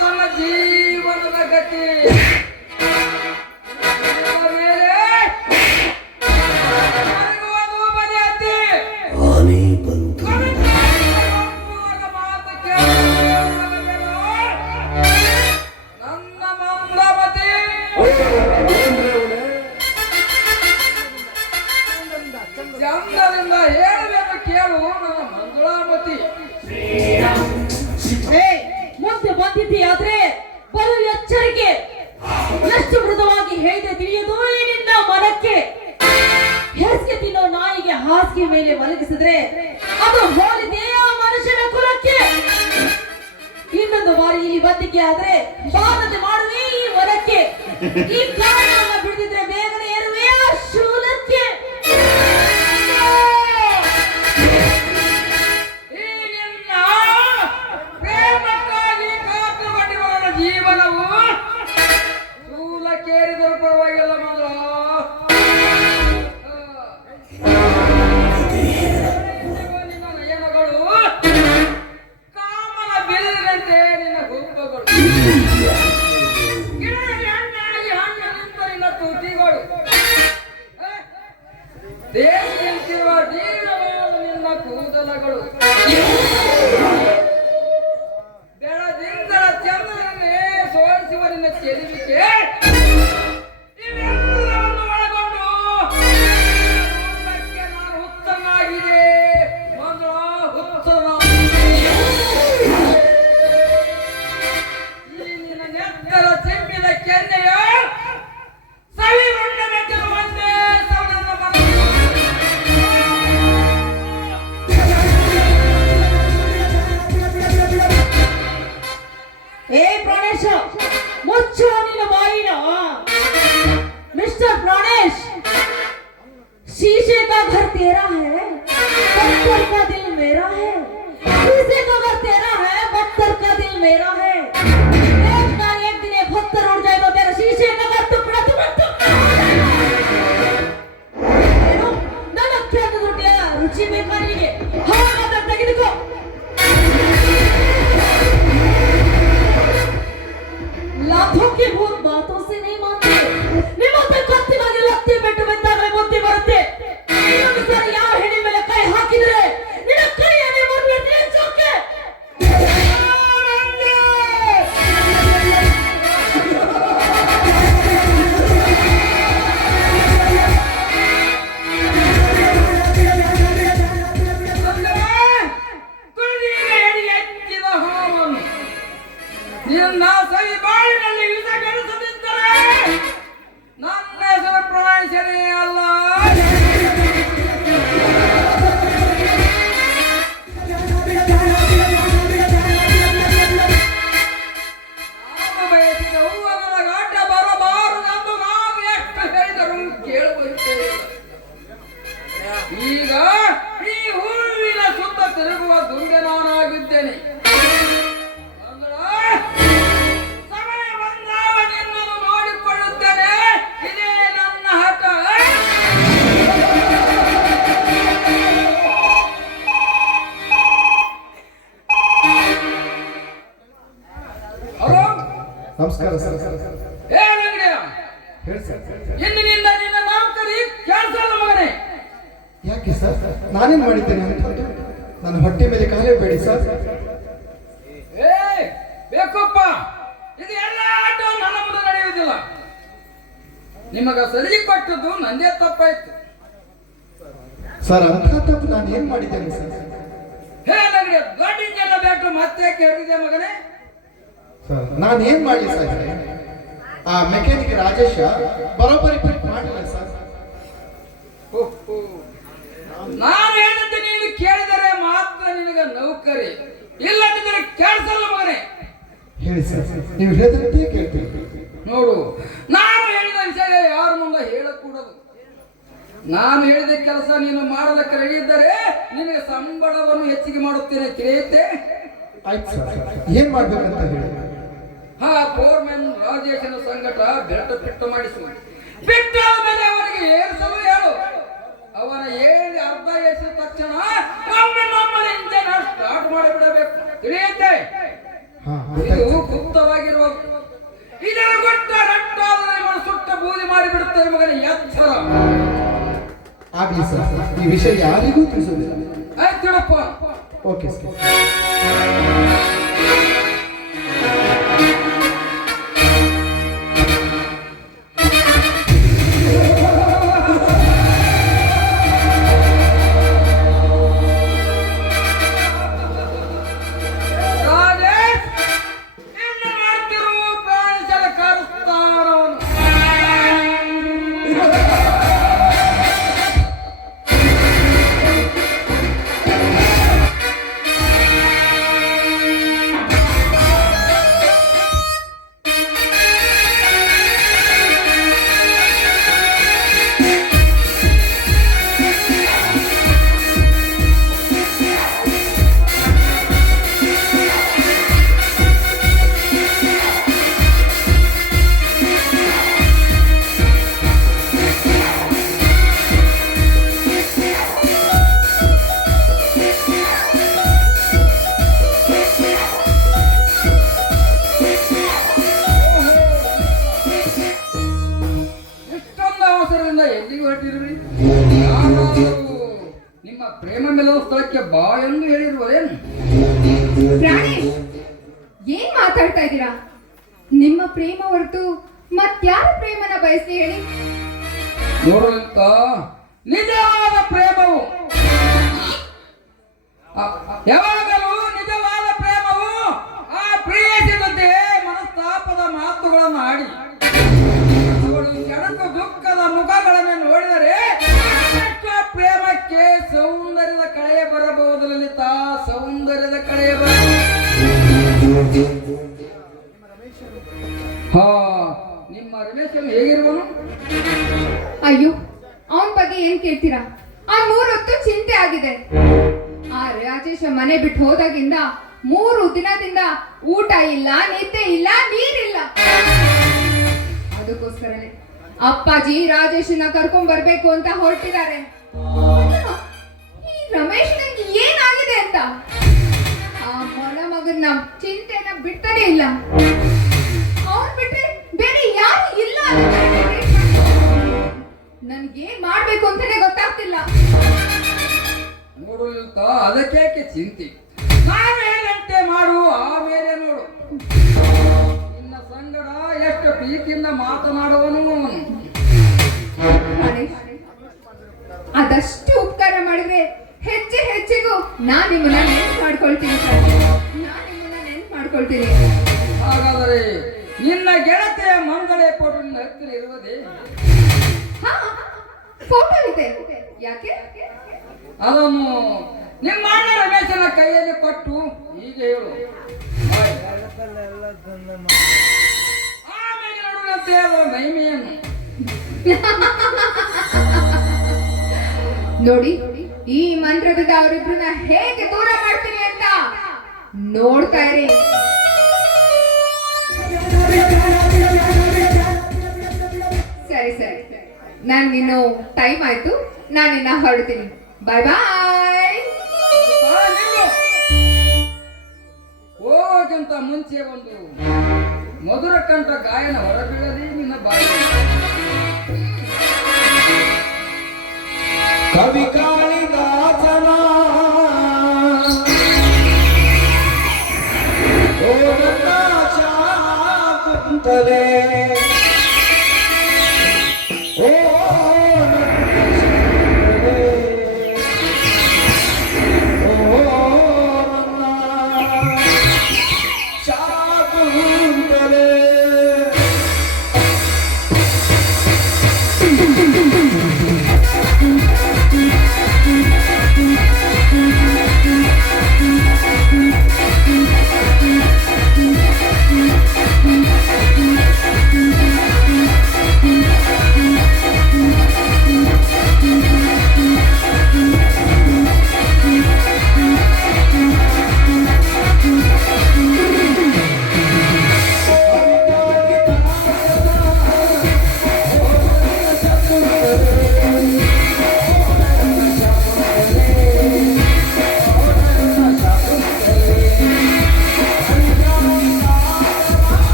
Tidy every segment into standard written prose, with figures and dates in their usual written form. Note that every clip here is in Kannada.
ತನ್ನ ಜೀವನದ ಗತಿ ಚಂದದಿಂದ ಹೇಳಬೇಕು ಕೇಳು ನನ್ನ ಮಂಜುಳಾಮತಿ. ಮುಂದೆ ಬಂದಿದ್ದೀಯಾದ್ರೆ ಬಲು ಎಚ್ಚರಿಕೆ. ಎಷ್ಟು ಮೃದುವಾಗಿ ಹೇಳಿದೆ ತಿಳಿಯದು ನಿನ್ನ ಮನಕ್ಕೆ. ಹೆಸ್ಗೆ ತಿನ್ನೋ ನಾಯಿಗೆ ಹಾಸಿಗೆ ಮೇಲೆ ಮಲಗಿಸಿದ್ರೆ ಅದು ಹೋಲಿದೆ ಆ ಮನುಷ್ಯನ ಕುಲಕ್ಕೆ. ಇನ್ನೊಂದು ಬಾರಿ ಇಲ್ಲಿ ಬಂದಿಕೆ ಆದ್ರೆ ಬಾಧತೆ ಮಾಡುವೆ ಈ ಮನಕ್ಕೆ. ಈ ಕಾರಣವನ್ನು ಬಿಡದಿದ್ರೆ ಬೇಗನೆ ಏರುವೆ ಆ ಶೂಲಕ್ಕೆ. ಜೀವನವು ಶೂಲ ಕೇರಿದರೂ ಪರವಾಗಿಲ್ಲ ಮಾತ್ರ ನಿನ್ನ ನಯನಗಳು ಕಾಮನ ಬಿಲ್ಲಿನಂತೆ ನಿನ್ನ ಹುಬ್ಬಗಳು ಗಿಡದಲ್ಲಿ ಹಣ್ಣಾಗಿ ಹಣ್ಣಿನಿಂದ ನಿನ್ನ ತುಟಿಗಳು ದೇಶದಂತಿರುವ ದೀರ್ಘವಾದ ನಿನ್ನ ಕೂದಲಗಳು ಬೆಳದಿಂದ ಚಂದ್ರನೇ ಸೋಲಿಸುವ ನಿನ್ನ ಚೆಲುವಿಕೆ ಇವೆಲ್ಲವನ್ನು ಒಳಗೊಂಡು ನಾನು ಹುಚ್ಚನಾಗಿದೆ ಮಂಜು ಹುಚ್ಚನ. ಈ ನಿನ್ನ ನೆತ್ತರ ಚೆಂಬಿದ ಕೆನ್ನೆಯ ಸವಿ ಉಂಡ ಮೆಚ್ಚಲು ಒಂದೇ ಸವನನ್ನ प्राणेश मुझो निन्न बाईना। मिस्टर प्राणेश, शीशे का घर तेरा है, पत्थर का दिल मेरा है। शीशे का घर तेरा है, पत्थर का दिल मेरा है। एक दिन ये पत्थर उड़ जाए तो तेरा शीशे का घर टुकड़ा टुकड़ा टुकड़ा हो जाएगा। ನನ್ನ ಅತ್ಯಂತ ದೊಡ್ಡ ರುಚಿ ಬೇಕಾರಿಗೆ ಹಾಗಾದ್ರೆ ತೆಗೆದುಕೋ. लाखों के भूत बातों से नहीं मानते. निಮ್ಮಂತ ಕತ್ತಿಗಾಗಿ ಲತ್ತಿ ಬೆಟ್ಟು ಬೆಂದಾಗಲೇ ಬುದ್ಧಿ ಬರುತ್ತೆ. ಇನ್ನೊಂದು ಸಾರಿ ಯಾವ ಹೆಣ್ಣಿ ಮೇಲೆ ಕೈ ಹಾಕಿದ್ರೆ ನಿನ್ನ ಕೈಯನ್ನೇ ಮುರಿದ್ಬಿಡ್ತೀನಿ ಚೌಕೆ. ನಿನ್ನ ಸವಿ ಬಾಳಿನಲ್ಲಿ ವಿಷ ಬೆರೆಸದಿದ್ದರೆ ನನ್ನ ಹೆಸರು ಪ್ರಾಣೇಶನೇ ಅಲ್ಲ. ನಾನು ಬಯಸಿದ ಹೂವ ನನ್ನ ಗಂಟ ಬರಬಾರದೆಂದು ನಾನು ಎಷ್ಟು ಹೇಳಿದರೂ ಕೇಳುವಂತೆ. ಈಗ ಈ ಹೂವಿನ ಸುತ್ತ ತಿರುಗುವ ದುಂಬೆ ನಾನಾಗಿದ್ದೇನೆ. ನಮಸ್ಕಾರ ಸರ್. ಇಂದಿನಿಂದ ನಿನ್ನ ನಾಮಕರಿ ಕೆಲಸದ ಮಗನೇ. ಯಾಕೆ ಸರ್, ನಾನೇನ್ ಮಾಡಿದ್ದೇನೆ ಅಂತ ನನ್ನ ಹೊಟ್ಟೆ ಮೇಲೆ ಕಾಲೇ ಬೇಡಿ ಸರ್. ಬೇಕಪ್ಪ, ಇದು ಎಲ್ಲ ಆಟ ನನ್ನ ಮುಂದೆ ನಡೆಯುವುದಿಲ್ಲ. ನಿಮಗ ಸಲಿಗೆ ಕೊಟ್ಟದ್ದು ನಂದೇ ತಪ್ಪಾಯ್ತು ಸರ್. ಅಂತ ತಪ್ಪು ನಾನು ಏನ್ ಮಾಡಿದ್ದೇನೆ ಸರ್? ದೊಡ್ಡ ಇಂಜನ್ ಬೇಟು ಮತ್ತೆ ಕೇಳಿದೆ ಮಗನೇ. ಸರ್ ನಾನು ಏನ್ ಮಾಡಲಿ ಸರ್? ಆ ಮೆಕ್ಯಾನಿಕ್ ರಾಜೇಶ ಬರೋಬ್ಬರಿ ಫಿಟ್ ಮಾಡಲಿಲ್ಲ ಸರ್. ನಾನು ಹೇಳಿದ್ದೆ ನೀನು ಕೇಳಿದರೆ ಮಾತ್ರ ನಿನಗ ನೌಕರಿ, ಇಲ್ಲದಿದ್ದರೆ ಕೆಲಸಲ್ಲ ಮಗನೇ. ಹೇಳಿ ಸರ್, ನೀವು ಹೇಳಿದಂತೆ ಕೇಳ್ತೀನಿ. ನೋಡು, ನಾನು ಹೇಳಿದ ವಿಷಯ ಯಾರ ಮುಂದೆ ಹೇಳಕೂಡದು. ನಾನು ಹೇಳಿದ ಕೆಲಸ ನೀನು ಮಾಡೋದಕ್ಕೆ ರೆಡಿ ಇದ್ದರೆ ನಿನಗೆ ಸಂಬಳವನ್ನು ಹೆಚ್ಚಿಗೆ ಮಾಡುತ್ತೇನೆ, ತಿಳಿಯುತ್ತೆ? ಆಯ್ತು ಸರ್, ಏನ್ ಮಾಡ್ಬೇಕಂತ ಹೇಳಿ. ಫೋರ್ಮನ್ ರಾಜೇಶನ ಸಂಗಟ ಬೆಳಟ ಪಿಟ್ಟು ಮಾಡಿಸು. ಬಿಟ್ಟಾದ ಮೇಲೆ ಅವನಿಗೆ ಏರಿಸಲು ಹೇಳು. ಅವನ ಏರಿ ಅರ್ಧ ಏರಿಸಿದ ತಕ್ಷಣ ಒಮ್ಮೆ ನಮ್ಮನೆ ಮೇಲೆ ಎಚ್ಚರ. ಆಗ್ಲಿ ಸರ್, ಈ ವಿಷಯ ಯಾರಿಗೂ ತಿಳಿಸೋದಿಲ್ಲ. ಆಯ್ತುಡಪ್ಪ. Okay sir. ರಾಜೇಶ್, ಇನ್ನು ಮಾಡ್ತಿರುವ ಪ್ರಾಣಿಸಲ ಕರುತ್ತಾರವನು. ಇಷ್ಟೊಂದು ಅವಸರದಿಂದ ಎಲ್ಲಿಗೆ ಹೊರಟಿರುವಿ? ಯಾರಾದರೂ ನಿಮ್ಮ ಪ್ರೇಮ ಮೆಲುವ ಸ್ಥಳಕ್ಕೆ ಬಾ ಎಂದು ಹೇಳಿರುವುದೇನು? ಪ್ರಾಣೇಶ್, ಏನ್ ಮಾತಾಡ್ತಾ ಇದ್ದೀರಾ? ನಿಮ್ಮ ಪ್ರೇಮ ಹೊರತು ಮತ್ಯಾರ ಪ್ರೇಮನ ಬಯಸಿ ಹೇಳಿ? ನೋಡಲಿಕ್ಕ ನಿಜವಾದ ಪ್ರೇಮವು ಯಾವಾಗಲೂ ನಿಜವಾದ ಪ್ರೇಮವು ಆ ಪ್ರೇಯಸಿ ಜೊತೆ ಮನಸ್ತಾಪದ ಮಾತುಗಳನ್ನು ಆಡಿ ಅವಳು ಕೆಡಕು ದುಃಖದ ಮುಖಗಳನ್ನು ನೋಡಿದರೆ ಪ್ರೇಮಕ್ಕೆ ಸೌಂದರ್ಯದ ಕಳೆಯ ಬರಬಹುದು ಲಲಿತ, ಸೌಂದರ್ಯದ ಕಳೆಯ ಬರಬಹುದು. ಹಾ, ನಿಮ್ಮ ರಮೇಶನು ಹೇಗಿರುವನು? ಅಯ್ಯೋ, ಅವನ್ ಬಗ್ಗೆ ಏನ್ ಕೇಳ್ತೀರಾ? ಆ 3 ಹೊತ್ತು ಚಿಂತೆ ಆಗಿದೆ. ಆ ರಾಜೇಶ ಮನೆ ಬಿಟ್ಟು ಹೋದಾಗಿಂದ 3 ದಿನದಿಂದ ಊಟ ಇಲ್ಲ, ನಿದ್ದೆ ಇಲ್ಲ, ನೀರಿಲ್ಲ. ಅದಕ್ಕೋಸ್ಕರನೇ ಅಪ್ಪಾಜಿ ರಾಜೇಶನ ಕರ್ಕೊಂಡ್ ಬರ್ಬೇಕು ಅಂತ ಹೊರಟಿದ್ದಾರೆ. ಈ ರಮೇಶ್ ನಂಗೆ ಏನಾಗಿದೆ ಅಂತ ಆ ಮೊಳ ಮಗನ ಚಿಂತೆನ ಬಿಡ್ತಾನೆ ಇಲ್ಲ. ಅವನ್ ಬಿಟ್ರೆ ಬೇರೆ ಯಾರು ಇಲ್ಲ. ನನ್ಗೇನ್ ಮಾಡ್ಬೇಕು ಅಂತಾನೆ ಗೊತ್ತಾಗ್ತಿಲ್ಲ. ನೋಡಲಿಲ್ಲ, ಅದಕ್ಕೇಕೆ ಚಿಂತೆ? ನಾನು ಹೇಳಂತೆ ಮಾಡು, ಆಮೇಲೆ ನೋಡು. ನಿನ್ನ ಸಂಗಡ ಎಷ್ಟು ಪ್ರೀತಿಯಿಂದ ಮಾತನಾಡುವನು ಅವನು. ಗಣೇಶ್, ಅದಷ್ಟು ಉಪಕಾರ ಮಾಡಿದ್ರೆ ಹೆಜ್ಜೆ ಹೆಜ್ಜೆಗೂ ನಾನ್ ನಿಮ್ಮನ್ನ ನೆನ್ಪು ಮಾಡ್ಕೊಳ್ತೀನಿ ಸರ್. ನಾನ್ ನಿಮ್ಮನ್ನ ನೆನ್ಪು ಮಾಡ್ಕೊಳ್ತೀನಿ. ಹಾಗಾದರೆ ನಿನ್ನ ಗೆಳತಿಯ ಮಂಗಳೆ ಫೋಟೋ ನಿನ್ನ ಹತ್ತಿರ ಇರುವುದೇ? ಹಾ, ಫೋಟೋ ಇದೆ. ಯಾಕೆ? ಅದನ್ನು ನಿಮ್ಮ ಅಣ್ಣ ರಮೇಶನ ಕೈಯಲ್ಲಿ ಕೊಟ್ಟು ಹೀಗೆ ಹೇಳು, ಆಮೇಲೆ ನೋಡುವಂತೆ ಅದರ ಮಹಿಮೆಯನ್ನು. ನೋಡಿ, ಈ ಮಂತ್ರದಿಂದ ಅವರಿಬ್ರನ್ನ ಹೇಗೆ ದೂರ ಮಾಡ್ತೀನಿ ಅಂತ ನೋಡ್ತಾ ಇರಿ. ಸರಿ ಸರಿ, ನನ್ಗಿನ್ನು ಟೈಮ್ ಆಯ್ತು. ನಾನಿನ್ನ ಹೊರಡ್ತೀನಿ. ಬಾಯ್ ಬಾಯ್. ಹೋಗೋಕ್ಕಿಂತ ಮುಂಚೆ ಒಂದು ಮಧುರ ಕಂಠ ಗಾಯನ ಹೊರಬೀಳಲಿ ನಿನ್ನ ಬಾಯಿ. ಕವಿ ಕಾಳಿದಾಸನ ಓ ನನ್ನ ಶಾಕುಂತಲೆ, ಓ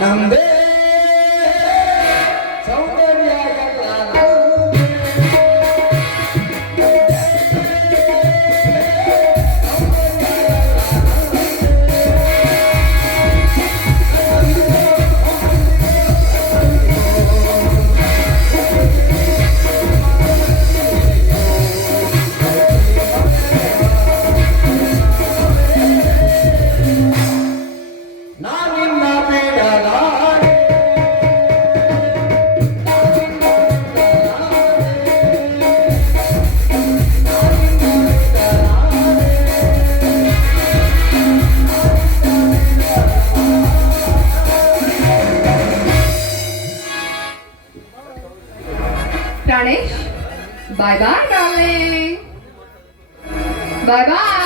ನಮ್ದೇ ಸೌಂದರ್ಯ ನಾನಿನ್ನ ಬೇಡಲಾರೆ ಪ್ರಾಣೇಶ್ ಬಾಯ್ ಬಾಯ್ ಡಾರ್ಲಿಂಗ್ ಬಾಯ್ ಬಾಯ್